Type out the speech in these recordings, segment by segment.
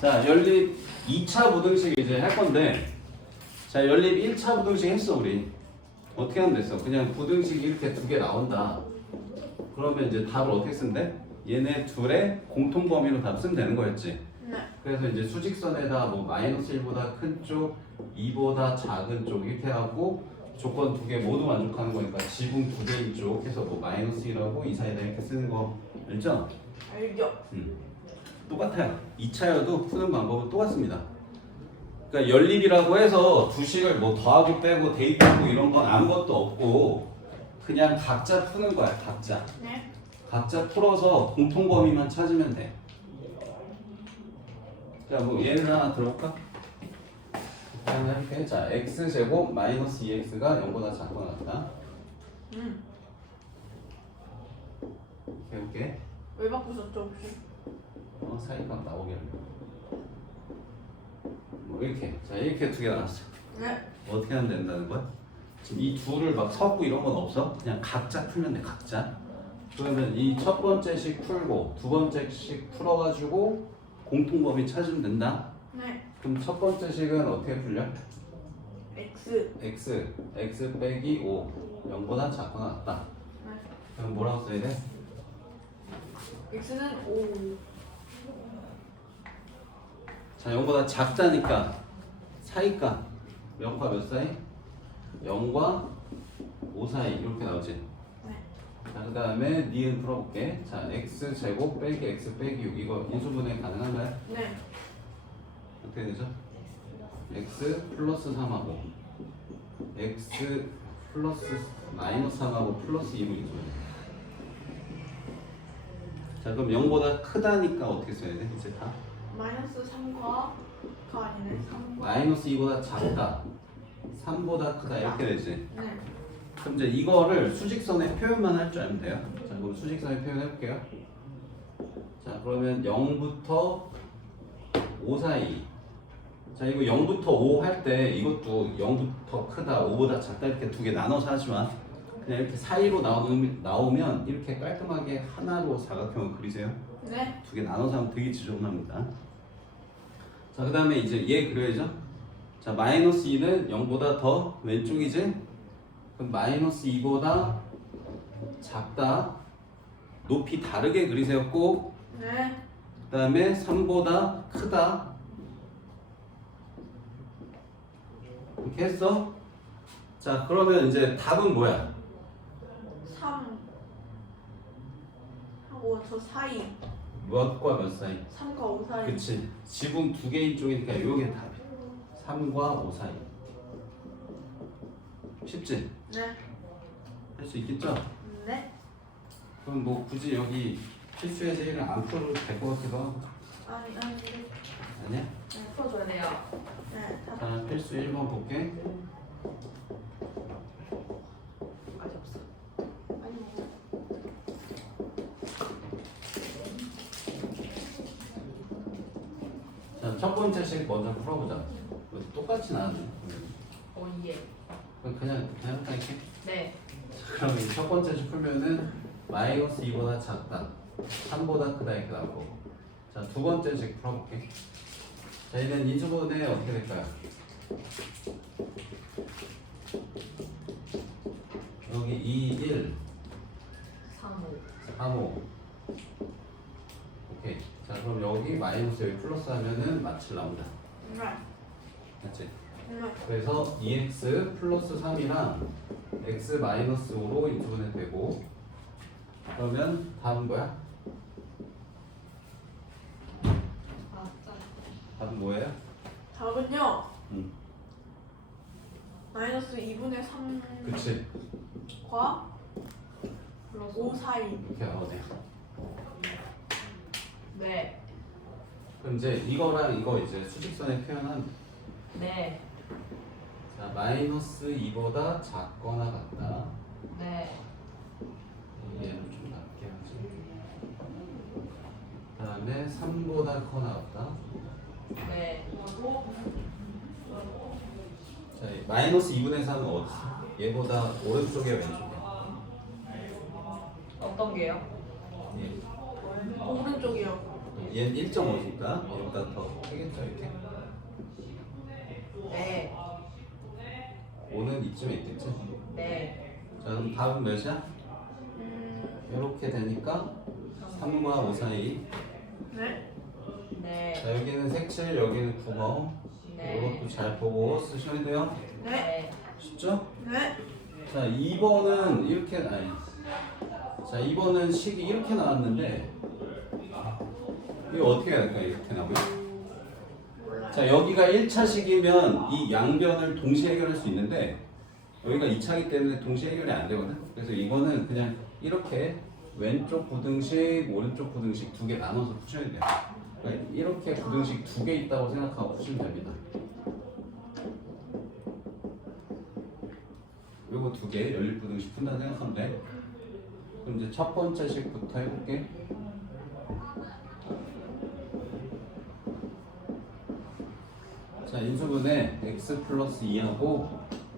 자, 연립 2차 부등식 이제 할 건데, 자, 연립 1차 부등식 했어, 우리. 어떻게 하면 됐어? 그냥 부등식이 이렇게 두 개 나온다. 그러면 이제 답을 어떻게 쓴대? 얘네 둘의 공통 범위로 답 쓰면 되는 거였지. 네. 그래서 이제 수직선에다 뭐 마이너스 1보다 큰 쪽, 2보다 작은 쪽 이렇게 하고 조건 두 개 모두 만족하는 거니까 지붕 두 개인 쪽 해서 뭐 마이너스 1하고 이 사이다 이렇게 쓰는 거 알죠? 알죠? 음. 똑같아요. 2차여도 푸는 방법은 똑같습니다. 그러니까 연립이라고 해서 두 식을 뭐 더하고 빼고 대입하고 이런 건 아무것도 없고 그냥 각자 푸는 거야. 각자. 네. 각자 풀어서 공통 범위만 찾으면 돼. 자, 뭐 예를 하나 들어볼까? 하나 해볼게. 자, x 제곱 마이너스 2x가 0보다 작거나 같다. 음. 해볼게. 왜 바꾸셨죠 혹시? 어, 사이값 나오게 하려고. 뭐 이렇게. 자, 이렇게 두 개 나왔어. 네. 어떻게 하면 된다는 거야? 지금 이 둘을 막 섞고 이런 건 없어? 그냥 각자 풀면 돼, 각자. 그러면 이 첫 번째 식 풀고 두 번째 식 풀어가지고 공통 범위 찾으면 된다. 네. 그럼 첫 번째 식은 어떻게 풀려? X. x, x 빼기 5, 0보다 작거나 같다. 네. 그럼 뭐라고 써야 돼? X는 5. 자, 0보다 작다니까 사이값 몇과 몇 사이? 0과 5 사이 이렇게 나오지. 네. 자, 그 다음에 니은 풀어볼게. 자, x 제곱 빼기 x 빼기 6 이거 인수분해 가능한가요? 네. 어떻게 되죠? x 플러스 3하고 x 플러스 마이너스 3하고 플러스 2를 인수분해. 자, 그럼 0보다 크다니까 어떻게 써야 돼? 이제 다? 마이너스 3과 가 아니네. 3과. 마이너스 2보다 작다. 3보다 크다 이렇게 되지. 네. 그럼 이제 이거를 수직선의 표현만 할 줄 알면 돼요. 자, 그럼 수직선의 표현 해볼게요. 자, 그러면 0부터 5 사이. 자, 이거 0부터 5 할 때 이것도 0부터 크다, 5보다 작다 이렇게 두 개 나눠서 하지만 그냥 이렇게 사이로 나오면, 나오면 이렇게 깔끔하게 하나로 사각형을 그리세요. 네. 두 개 나눠서 하면 되게 지저분합니다. 자, 그 다음에 이제 얘 그려야죠. 자, 마이너스 2는 0보다 더 왼쪽이지? 그럼 마이너스 2보다 작다. 높이 다르게 그리세요, 꼭. 네. 그 다음에 3보다 크다. 이렇게 했어? 자, 그러면 이제 답은 뭐야? 3 하고 저 사이. 몇과 몇 사이? 3과 5 사이. 그치. 지붕 두 개인 쪽이니까 요게 답이야. 3과 5 사이. 쉽지? 네. 할 수 있겠죠? 네. 그럼 뭐 굳이 여기 필수의 제일을 안 풀어도 될것 하고. 아니 아니. 네. 아니야? 풀어줘야 돼요. 네. 다 자, 필수 1번 볼게. 아직 없어. 아니 뭐. 자, 첫 번째 식 먼저 풀어보자. 똑같이 나왔네. 오 예. 그럼 그냥, 그냥 할게. 네. 그럼 이 첫 번째 식 풀면은 마이너스 2보다 작다. 3보다 크다 이렇게 나오고. 자, 두 번째 식 풀어볼게. 자, 얘는 인수분해 어떻게 될까요? 여기 2, 1, 3호. 3, 5. 오케이. 자, 그럼 여기 마이너스 여기 플러스 하면은 마칠 나온다. 네. 맞지? 네. 그래서 2x 플러스 3이랑 x 마이너스 5로 인수분해 되고 그러면 답은 뭐야? 답은 뭐예요? 답은요. 응. 마이너스 2분의 3과 그치. 플러스 5 사이. 이렇게 나오네. 네. 그럼 이제 이거랑 이거 이제 수직선의 표현한 네. 자, 마이너스 2보다 작거나 같다. 네. 얘는 좀 낮게 하지. 그 다음에 3보다 커나 같다. 네. 자, 이 마이너스 2분의 3은 어디? 얘보다 오른쪽에 왼쪽에? 어떤 게요? 얘. 오른쪽이요. 얘는 1.5니까 얘보다 더 크겠죠 이렇게? 네. 5는 이쯤에 있겠죠? 네. 자 그럼 답은 몇이야? 음, 이렇게 되니까 3과 5 사이 네? 네. 자 여기는 색칠 여기는 국어 네. 이것도 잘 보고 쓰셔야 돼요 네. 쉽죠? 네. 자 2번은 이렇게 아니 자 2번은 식이 이렇게 나왔는데 이거 어떻게 해야 될까 이렇게 나오면? 자 여기가 1차식이면 이 양변을 동시에 해결할 수 있는데 여기가 2차기 때문에 동시에 해결이 안 되거든? 그래서 이거는 그냥 이렇게 왼쪽 부등식 오른쪽 부등식 두 개 나눠서 푸셔야 돼요. 그러니까 이렇게 부등식 두 개 있다고 생각하고 푸시면 됩니다. 요거 두 개 연립 부등식 푼다 생각하면 돼. 그럼 이제 첫 번째 식부터 해볼게 자 인수분해 x 플러스 2하고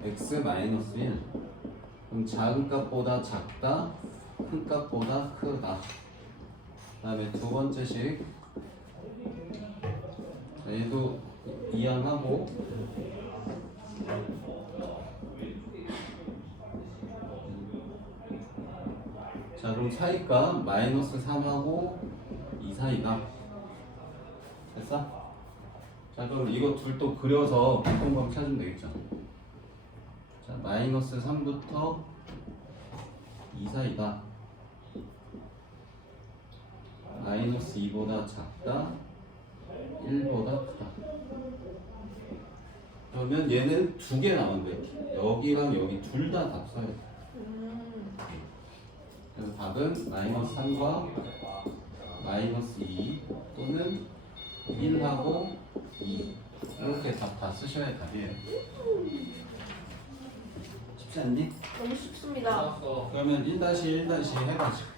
x 마이너스 1 그럼 작은 값보다 작다 큰 값보다 크다. 그 다음에 두 번째 식. 자, 얘도 이항하고 자 그럼 사이값 마이너스 3하고 2 사이다. 됐어? 자 그럼 이거 둘 또 그려서 공통점 찾으면 되겠죠? 자 마이너스 3부터 2 사이다. 마이너스 2보다 작다. 1보다 크다. 그러면 얘는 두 개 나온 거야 여기랑 여기 둘 다 답 써야 돼 음, 그래서 답은 마이너스 3과 마이너스 2 또는 1하고 2 이렇게 답 다 쓰셔야 답이에요 쉽지 않니? 너무 쉽습니다. 그러면 1-1-1 해가지고